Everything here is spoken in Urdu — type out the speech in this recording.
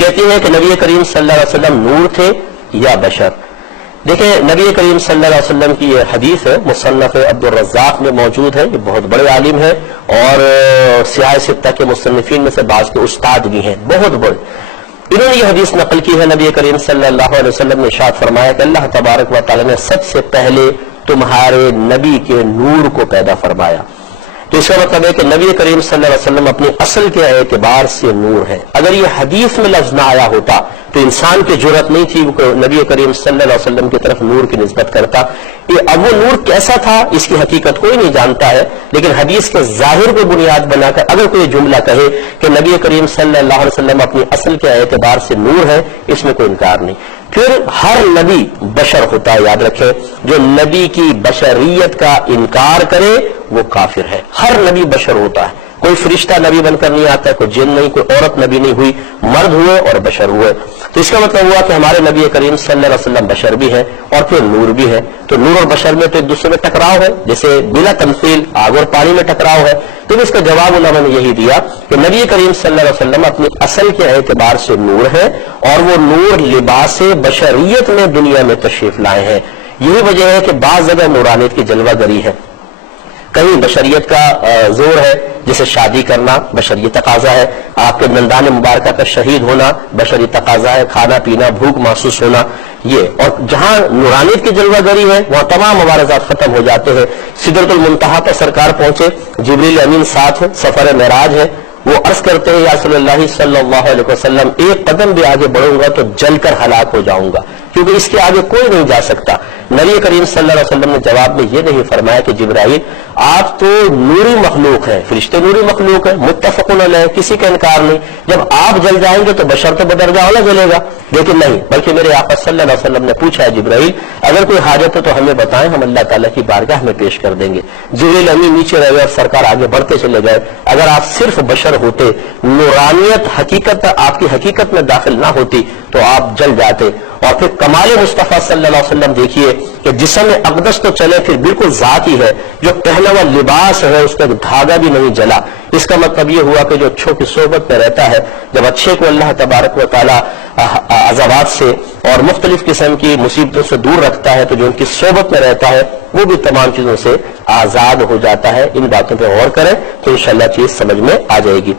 کہتی ہیں کہ نبی کریم صلی اللہ علیہ وسلم نور تھے یا بشر؟ دیکھیں نبی کریم صلی اللہ علیہ وسلم کی یہ حدیث ہے، مصنف عبد الرزاق میں موجود ہے، یہ بہت بڑے عالم ہے اور سیاہ ستہ کے مصنفین میں سے بعض کے استاد بھی ہیں بہت بڑے. انہوں نے یہ حدیث نقل کی ہے، نبی کریم صلی اللہ علیہ وسلم نے ارشاد فرمایا کہ اللہ تبارک و تعالی نے سب سے پہلے تمہارے نبی کے نور کو پیدا فرمایا. تو اس کا مطلب ہے کہ نبی کریم صلی اللہ علیہ وسلم اپنی اصل کے اعتبار سے نور ہے. اگر یہ حدیث میں لفظ نہ آیا ہوتا تو انسان کی جرأت نہیں تھی کہ نبی کریم صلی اللہ علیہ وسلم کی طرف نور کی نسبت کرتا. اب وہ نور کیسا تھا اس کی حقیقت کوئی نہیں جانتا ہے، لیکن حدیث کے ظاہر کو بنیاد بنا کر اگر کوئی جملہ کہے کہ نبی کریم صلی اللہ علیہ وسلم اپنی اصل کے اعتبار سے نور ہے، اس میں کوئی انکار نہیں. پھر ہر نبی بشر ہوتا ہے، یاد رکھیں، جو نبی کی بشریت کا انکار کرے وہ کافر ہے. ہر نبی بشر ہوتا ہے، کوئی فرشتہ نبی بن کر نہیں آتا، کوئی جن نہیں، کوئی عورت نبی نہیں ہوئی، مرد ہوئے اور بشر ہوئے. تو اس کا مطلب ہوا کہ ہمارے نبی کریم صلی اللہ علیہ وسلم بشر بھی ہیں اور پھر نور بھی ہے. تو نور اور بشر میں تو ایک دوسرے میں ٹکراؤ ہے، جیسے بلا تمثیل آگ اور پانی میں ٹکراؤ ہے. تو اس کا جواب علماء نے یہی دیا کہ نبی کریم صلی اللہ علیہ وسلم اپنی اصل کے اعتبار سے نور ہے اور وہ نور لباس بشریت میں دنیا میں تشریف لائے ہیں. یہی وجہ ہے کہ بعض جگہ نورانیت کی جلوہ گری ہے، کہیں بشریت کا زور ہے، جیسے شادی کرنا بشری تقاضا ہے، آپ کے دندان مبارکہ کا شہید ہونا بشری تقاضا ہے، کھانا پینا بھوک محسوس ہونا یہ. اور جہاں نورانیت کی جلوہ گری ہے وہاں تمام مبارزات ختم ہو جاتے ہیں. سدرۃ المنتہا پر سرکار پہنچے، جبریل امین ساتھ ہے، سفر معراج ہے، وہ عرض کرتے ہیں یا رسول اللہ صلی اللہ علیہ وسلم ایک قدم بھی آگے بڑھوں گا تو جل کر ہلاک ہو جاؤں گا، کیونکہ اس کے آگے کوئی نہیں جا سکتا. نبی کریم صلی اللہ علیہ وسلم نے جواب میں یہ نہیں فرمایا کہ جبرائیل آپ تو نوری مخلوق ہیں، فرشتے نوری مخلوق ہیں، متفقن علیہ، کسی کا انکار نہیں، جب آپ جل جائیں گے تو بشر تو بدرجہ والا جلے گا. لیکن نہیں، بلکہ میرے آقا صلی اللہ علیہ وسلم نے پوچھا ہے جبرائیل اگر کوئی حاجت ہے تو ہمیں بتائیں، ہم اللہ تعالیٰ کی بارگاہ میں پیش کر دیں گے. جبریل امین نیچے رہ گئے اور سرکار آگے بڑھتے چلے گئے. اگر آپ صرف بشر ہوتے، نورانیت حقیقت آپ کی حقیقت میں داخل نہ ہوتی تو آپ جل جاتے. اور پھر کمال مصطفیٰ صلی اللہ علیہ وسلم دیکھیے کہ جسم اقدس تو چلے پھر بالکل ذات ہی ہے، جو پہنا ہوا لباس ہے اس کا دھاگا بھی نہیں جلا. اس کا مطلب یہ ہوا کہ جو اچھوں کی صحبت میں رہتا ہے، جب اچھے کو اللہ تبارک و تعالی عذابات سے اور مختلف قسم کی مصیبتوں سے دور رکھتا ہے، تو جو ان کی صحبت میں رہتا ہے وہ بھی تمام چیزوں سے آزاد ہو جاتا ہے. ان باتوں پہ غور کریں تو انشاءاللہ چیز سمجھ میں آ جائے گی.